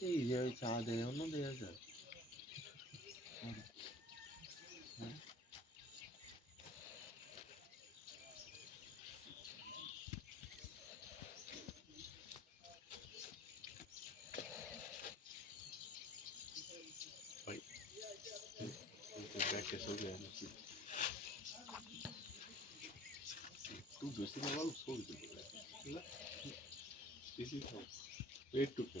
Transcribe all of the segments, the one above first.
যে ওই চা দেয় অন্য দেওয়া যায় Tu besin var mı? Sol This is how. Wait to go.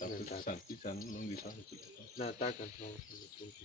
তারপরে তাক। শান্তি চান লুঙ্গি সাথে তুলে না তাকান সমস্যা নেই কিন্তু